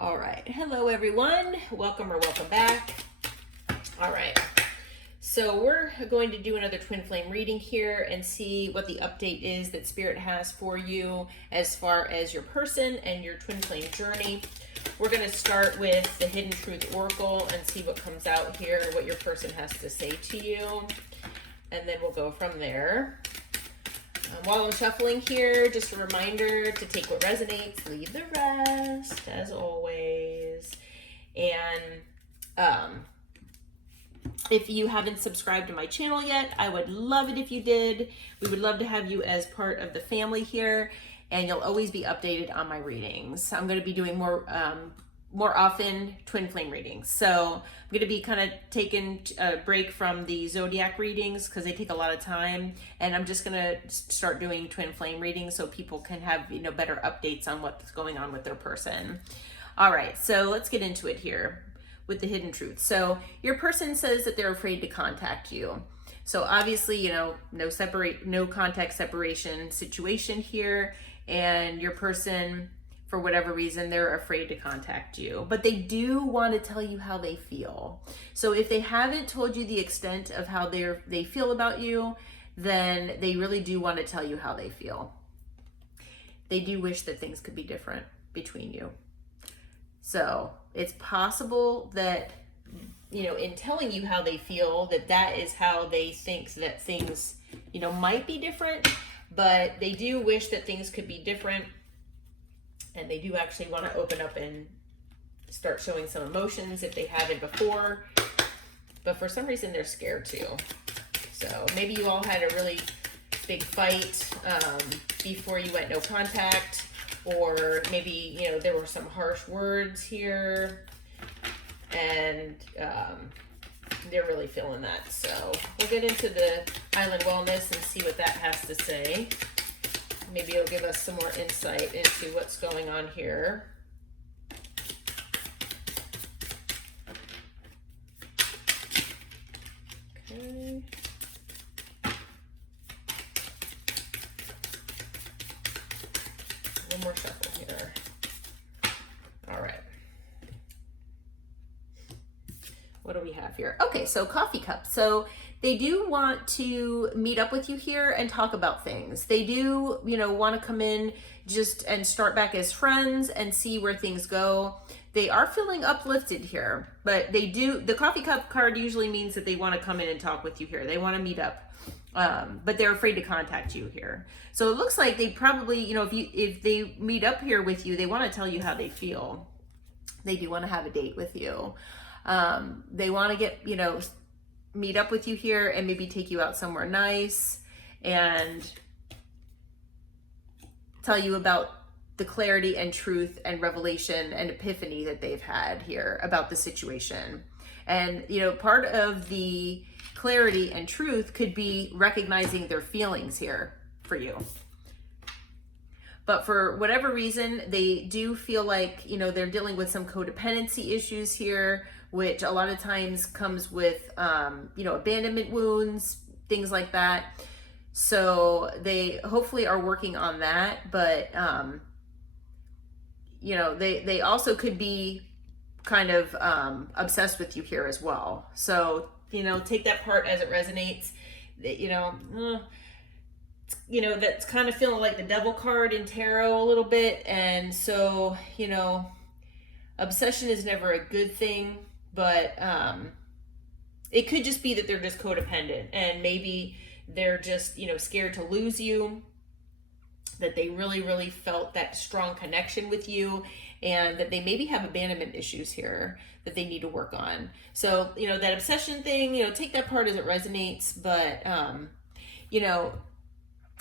All right, hello everyone. Welcome or welcome back. All right, so we're going to do another twin flame reading here and see what the update is that Spirit has for you as far as your person and your twin flame journey. We're going to start with the Hidden Truth Oracle and see what comes out here, what your person has to say to you, and then we'll go from there. While I'm shuffling here, just a reminder to take what resonates, leave the rest, as always. And if you haven't subscribed to my channel yet, I would love it if you did. We would love to have you as part of the family here, and you'll always be updated on my readings. I'm going to be doing more often twin flame readings. So I'm going to be kind of taking a break from the zodiac readings because they take a lot of time, and I'm just going to start doing twin flame readings so people can have, better updates on what's going on with their person. All right, so let's get into it here with the hidden truth. So your person says that they're afraid to contact you. So obviously, no contact separation situation here, and your person, for whatever reason, they're afraid to contact you, but they do want to tell you how they feel. So if they haven't told you the extent of how they feel about you, then they really do want to tell you how they feel. They do wish that things could be different between you. So it's possible that, in telling you how they feel, that is how they think that things, might be different, but they do wish that things could be different. And they do actually want to open up and start showing some emotions if they haven't before. But for some reason, they're scared too. So maybe you all had a really big fight before you went no contact. Or maybe, there were some harsh words here. And they're really feeling that. So we'll get into the Island Wellness and see what that has to say. Maybe it'll give us some more insight into what's going on here. Okay. One more shuffle here. All right. What do we have here? Okay, so coffee cup. So they do want to meet up with you here and talk about things. They do, want to come in just and start back as friends and see where things go. They are feeling uplifted here, but the coffee cup card usually means that they want to come in and talk with you here. They want to meet up, but they're afraid to contact you here. So it looks like they probably, if they meet up here with you, they want to tell you how they feel. They do want to have a date with you. They want to get, meet up with you here and maybe take you out somewhere nice and tell you about the clarity and truth and revelation and epiphany that they've had here about the situation. And, part of the clarity and truth could be recognizing their feelings here for you. But for whatever reason, they do feel like, they're dealing with some codependency issues here, which a lot of times comes with, abandonment wounds, things like that. So they hopefully are working on that, but, they also could be kind of obsessed with you here as well. So, take that part as it resonates. That's kind of feeling like the devil card in tarot a little bit. And so, obsession is never a good thing. But it could just be that they're just codependent and maybe they're just, scared to lose you, that they really, really felt that strong connection with you, and that they maybe have abandonment issues here that they need to work on. So, that obsession thing, take that part as it resonates. But,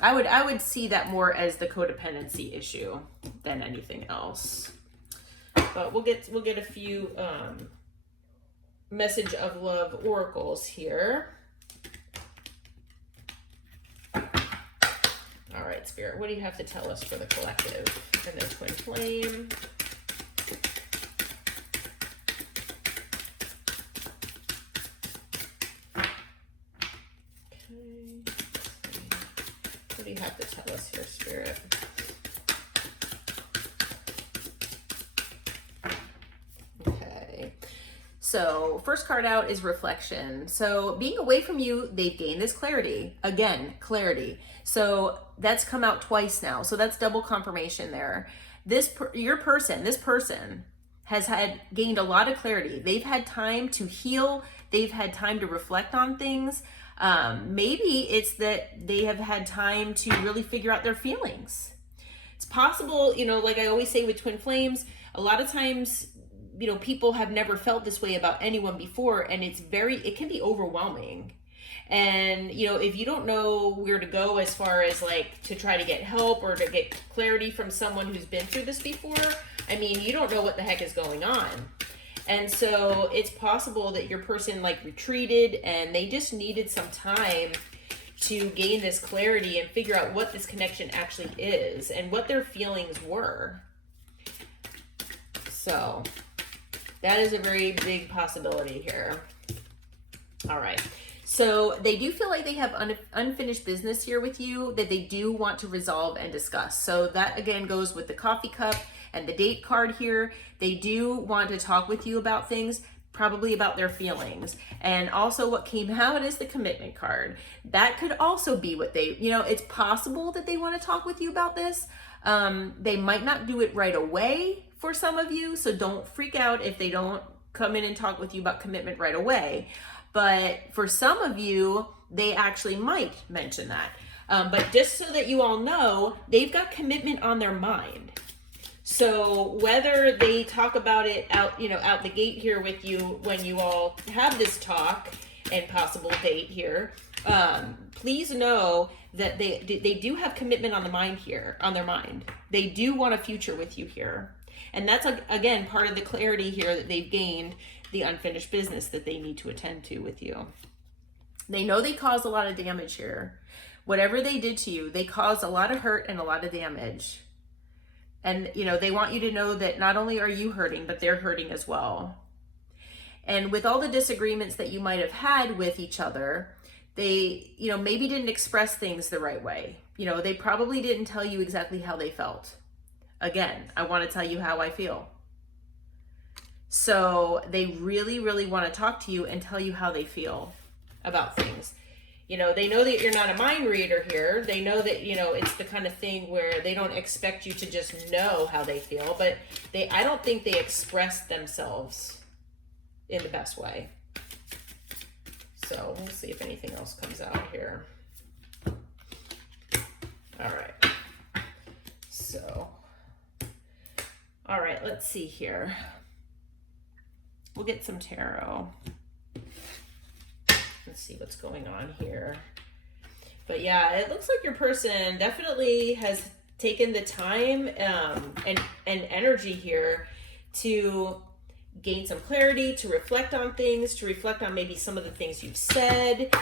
I would see that more as the codependency issue than anything else. But we'll get a few message of love oracles here. All right, Spirit, what do you have to tell us for the collective and their twin flame? Okay. What do you have to tell us here, Spirit? So first card out is reflection. So being away from you, they've gained this clarity. Again, clarity. So that's come out twice now. So that's double confirmation there. This person has gained a lot of clarity. They've had time to heal. They've had time to reflect on things. Maybe it's that they have had time to really figure out their feelings. It's possible, you know, like I always say with twin flames, a lot of times, you know, people have never felt this way about anyone before, and it can be overwhelming. And, you know, if you don't know where to go as far as like to try to get help or to get clarity from someone who's been through this before, I mean, you don't know what the heck is going on. And so it's possible that your person like retreated and they just needed some time to gain this clarity and figure out what this connection actually is and what their feelings were. So that is a very big possibility here. All right. So they do feel like they have unfinished business here with you that they do want to resolve and discuss. So that again goes with the coffee cup and the date card here. They do want to talk with you about things, probably about their feelings. And also what came out is the commitment card. That could also be what they, you know, it's possible that they want to talk with you about this. They might not do it right away for some of you. So don't freak out if they don't come in and talk with you about commitment right away. But for some of you, they actually might mention that. But just so that you all know, they've got commitment on their mind. So whether they talk about it out the gate here with you when you all have this talk and possible date here, please know that they do have commitment on the mind here, on their mind. They do want a future with you here. And that's, again, part of the clarity here that they've gained, the unfinished business that they need to attend to with you. They know they caused a lot of damage here. Whatever they did to you, they caused a lot of hurt and a lot of damage. And, you know, they want you to know that not only are you hurting, but they're hurting as well. And with all the disagreements that you might have had with each other, they, you know, maybe didn't express things the right way. You know, they probably didn't tell you exactly how they felt. Again, I want to tell you how I feel. So they really, really want to talk to you and tell you how they feel about things. You know, they know that you're not a mind reader here. They know that, you know, it's the kind of thing where they don't expect you to just know how they feel, but I don't think they express themselves in the best way. So we'll see if anything else comes out here. All right. So, all right, let's see here. We'll get some tarot. Let's see what's going on here. But yeah, it looks like your person definitely has taken the time and energy here to gain some clarity, to reflect on things, to reflect on maybe some of the things you've said,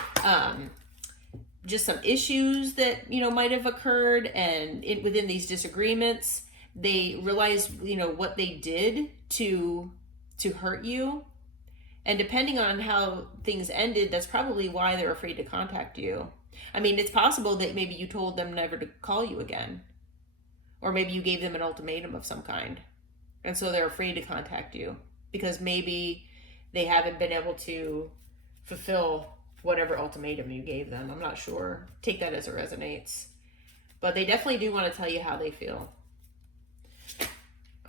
just some issues that, you know, might have occurred, and within these disagreements, they realize, you know, what they did to hurt you. And depending on how things ended, that's probably why they're afraid to contact you. I mean, it's possible that maybe you told them never to call you again. Or maybe you gave them an ultimatum of some kind. And so they're afraid to contact you because maybe they haven't been able to fulfill whatever ultimatum you gave them. I'm not sure. Take that as it resonates. But they definitely do want to tell you how they feel.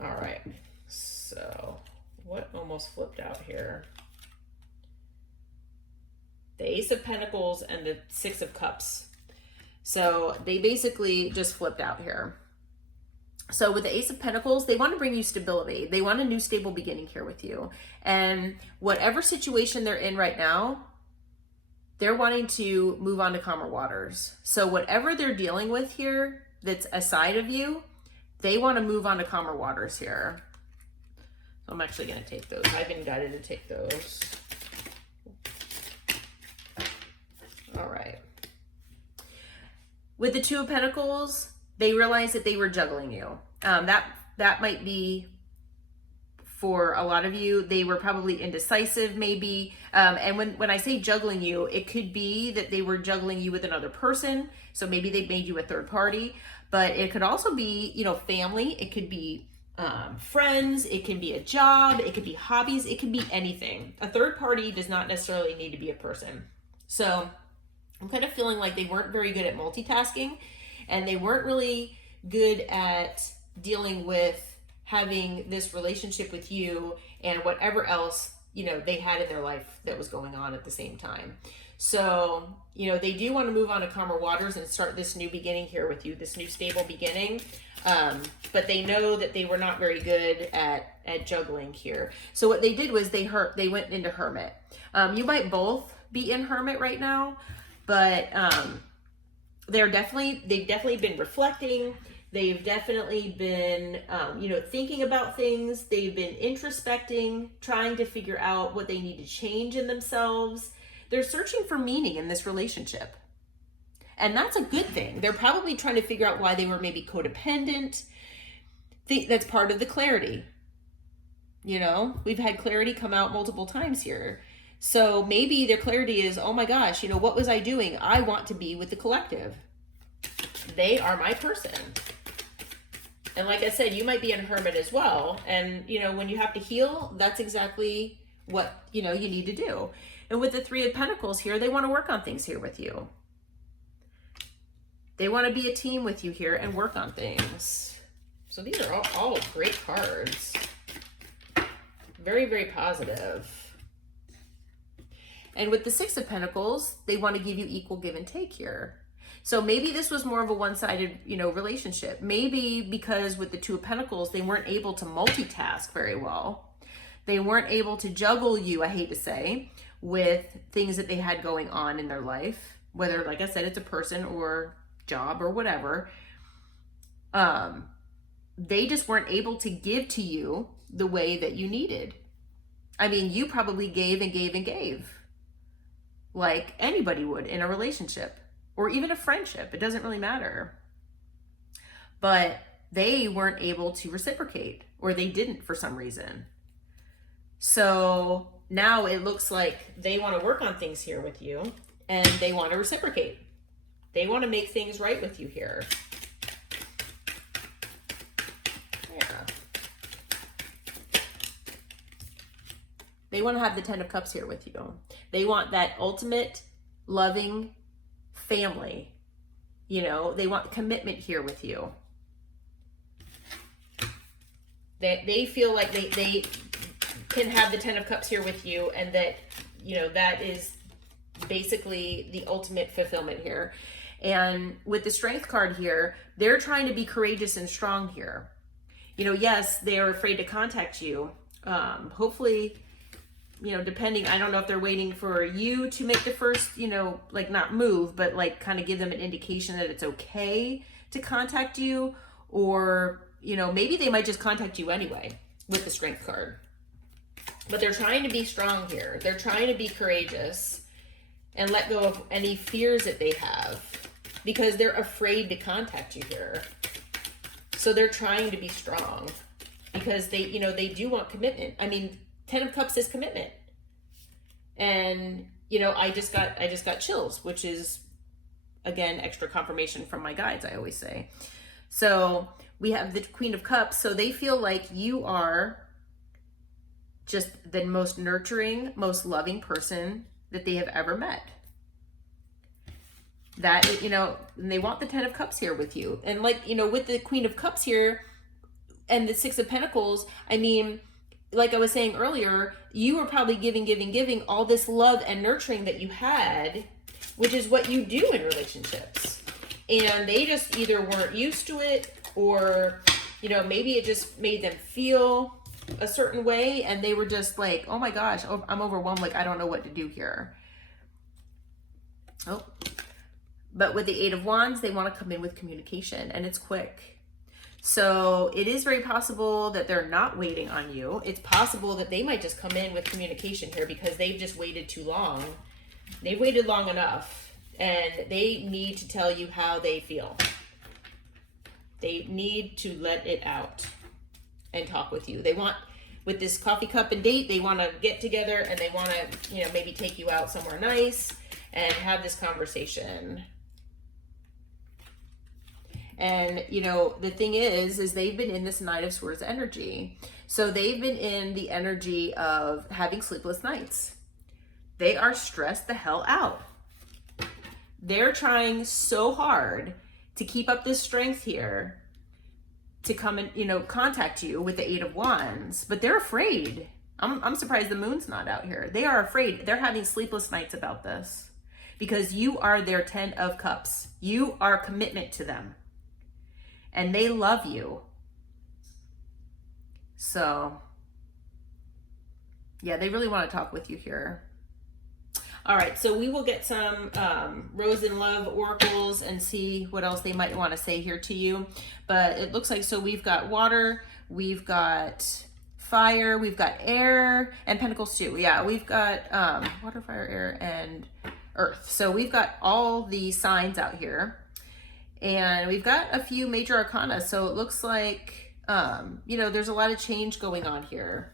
All right. So what almost flipped out here? The Ace of Pentacles and the Six of Cups. So they basically just flipped out here. So with the Ace of Pentacles, they want to bring you stability. They want a new stable beginning here with you. And whatever situation they're in right now, they're wanting to move on to calmer waters. So whatever they're dealing with here that's aside of you, they want to move on to calmer waters here. So I'm actually going to take those. I've been guided to take those. All right. With the Two of Pentacles, they realized that they were juggling you. That might be for a lot of you. They were probably indecisive maybe. And when I say juggling you, it could be that they were juggling you with another person. So maybe they made you a third party, but it could also be, you know, family. It could be friends, it can be a job, it could be hobbies, it can be anything. A third party does not necessarily need to be a person. So I'm kind of feeling like they weren't very good at multitasking, and they weren't really good at dealing with having this relationship with you and whatever else, you know, they had in their life that was going on at the same time. So, you know, they do want to move on to calmer waters and start this new beginning here with you, this new stable beginning. But they know that they were not very good at juggling here. So what they did was they went into hermit. You might both be in hermit right now, but they've definitely been reflecting. They've definitely been, you know, thinking about things. They've been introspecting, trying to figure out what they need to change in themselves. They're searching for meaning in this relationship. And that's a good thing. They're probably trying to figure out why they were maybe codependent. That's part of the clarity. You know, we've had clarity come out multiple times here. So maybe their clarity is, oh my gosh, you know, what was I doing? I want to be with the collective. They are my person. And like I said, you might be in hermit as well. And, you know, when you have to heal, that's exactly what, you know, you need to do. And with the Three of Pentacles here, they want to work on things here with you. They want to be a team with you here and work on things. So these are all great cards. Very, very positive. And with the Six of Pentacles, they want to give you equal give and take here. So maybe this was more of a one-sided, you know, relationship. Maybe because with the Two of Pentacles, they weren't able to multitask very well. They weren't able to juggle you, I hate to say, with things that they had going on in their life. Whether, like I said, it's a person or job or whatever. They just weren't able to give to you the way that you needed. I mean, you probably gave and gave and gave. Like anybody would in a relationship. Or even a friendship, it doesn't really matter. But they weren't able to reciprocate, or they didn't for some reason. So now it looks like they want to work on things here with you, and they want to reciprocate. They want to make things right with you here. Yeah. They want to have the Ten of Cups here with you. They want that ultimate loving family. You know, they want commitment here with you. They feel like they can have the Ten of Cups here with you, and that, you know, that is basically the ultimate fulfillment here. And with the Strength card here, they're trying to be courageous and strong here. You know, yes, they are afraid to contact you. Hopefully, you know, depending, I don't know if they're waiting for you to make the first, you know, like not move, but like kind of give them an indication that it's okay to contact you, or, you know, maybe they might just contact you anyway with the Strength card. But they're trying to be strong here. They're trying to be courageous and let go of any fears that they have, because they're afraid to contact you here. So they're trying to be strong because they, you know, they do want commitment. I mean, Ten of Cups is commitment. And, you know, I just got chills, which is, again, extra confirmation from my guides, I always say. So we have the Queen of Cups. So they feel like you are just the most nurturing, most loving person that they have ever met. That, you know, and they want the Ten of Cups here with you. And like, you know, with the Queen of Cups here and the Six of Pentacles, I mean, like I was saying earlier, you were probably giving all this love and nurturing that you had, which is what you do in relationships. And they just either weren't used to it, or, you know, maybe it just made them feel a certain way, and they were just like, oh my gosh, I'm overwhelmed, like I don't know what to do here. Oh, but with the Eight of Wands, they want to come in with communication, and it's quick. So it is very possible that they're not waiting on you. It's possible that they might just come in with communication here because they've just waited too long. They've waited long enough, and they need to tell you how they feel. They need to let it out and talk with you. They want, with this coffee cup and date, they want to get together, and they want to, you know, maybe take you out somewhere nice and have this conversation. And, you know, the thing is they've been in this Knight of Swords energy. So they've been in the energy of having sleepless nights. They are stressed the hell out. They're trying so hard to keep up this strength here to come and, you know, contact you with the Eight of Wands, but they're afraid. I'm surprised the moon's not out here. They are afraid. They're having sleepless nights about this because you are their 10 of Cups. You are a commitment to them and they love you. So yeah, they really want to talk with you here. All right, so we will get some Rose in Love oracles and see what else they might want to say here to you. But it looks like, so we've got water, we've got fire, we've got air, and pentacles too. Yeah, we've got water, fire, air, and earth. So we've got all the signs out here. And we've got a few major arcana. So it looks like, you know, there's a lot of change going on here.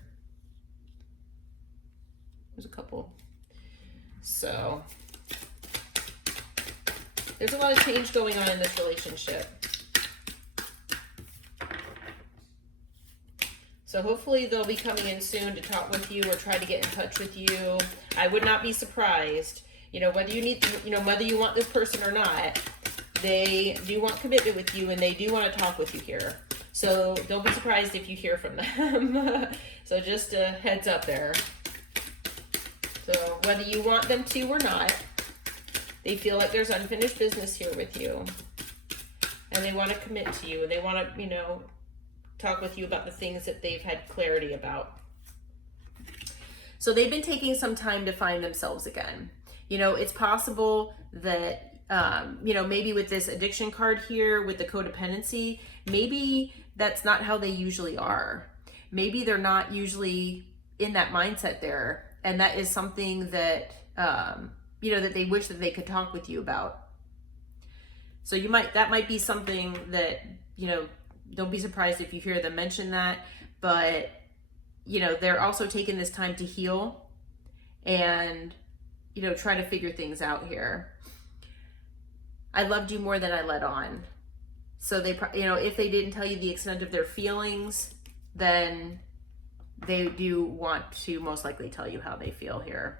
There's a couple. So there's a lot of change going on in this relationship. So hopefully they'll be coming in soon to talk with you or try to get in touch with you. I would not be surprised, you know, whether you need, you know, whether you want this person or not, they do want commitment with you and they do want to talk with you here. So don't be surprised if you hear from them. So just a heads up there. So whether you want them to or not, they feel like there's unfinished business here with you. And they want to commit to you. And they want to, you know, talk with you about the things that they've had clarity about. So they've been taking some time to find themselves again. You know, it's possible that, you know, maybe with this addiction card here, with the codependency, maybe that's not how they usually are. Maybe they're not usually in that mindset there. And that is something that, you know, that they wish that they could talk with you about. So you might, that might be something that, you know, don't be surprised if you hear them mention that, but, you know, they're also taking this time to heal and, you know, try to figure things out here. I loved you more than I let on. So they, you know, if they didn't tell you the extent of their feelings, then they do want to most likely tell you how they feel here.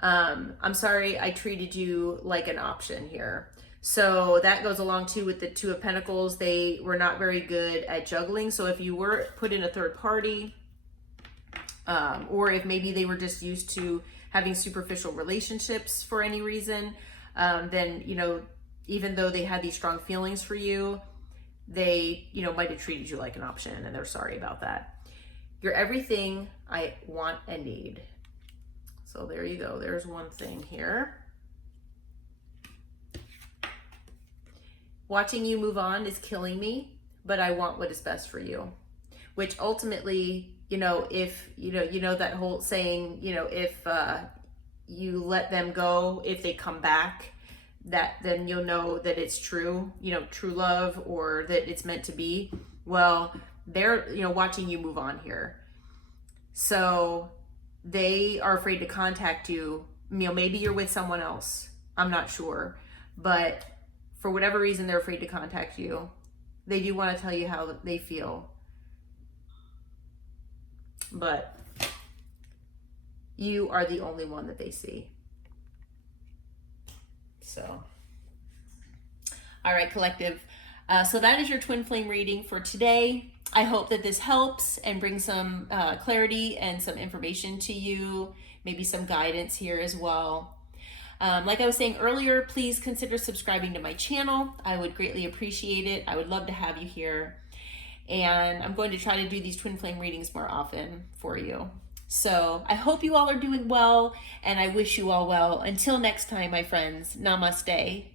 I'm sorry I treated you like an option here. So that goes along too with the Two of Pentacles. They were not very good at juggling. So if you were put in a third party, or if maybe they were just used to having superficial relationships for any reason, then, you know, even though they had these strong feelings for you, they, you know, might have treated you like an option, and they're sorry about that. You're everything I want and need. So there you go. There's one thing here. Watching you move on is killing me, but I want what is best for you. Which ultimately, you know, if, you know that whole saying, you know, if you let them go, if they come back, that then you'll know that it's true, you know, true love, or that it's meant to be. Well, they're, you know, watching you move on here. So they are afraid to contact you. You know, maybe you're with someone else. I'm not sure. But for whatever reason, they're afraid to contact you. They do want to tell you how they feel. But you are the only one that they see. So, all right, collective. So that is your twin flame reading for today. I hope that this helps and brings some clarity and some information to you, maybe some guidance here as well. Like I was saying earlier, please consider subscribing to my channel. I would greatly appreciate it. I would love to have you here. And I'm going to try to do these twin flame readings more often for you. So I hope you all are doing well, and I wish you all well. Until next time, my friends, namaste.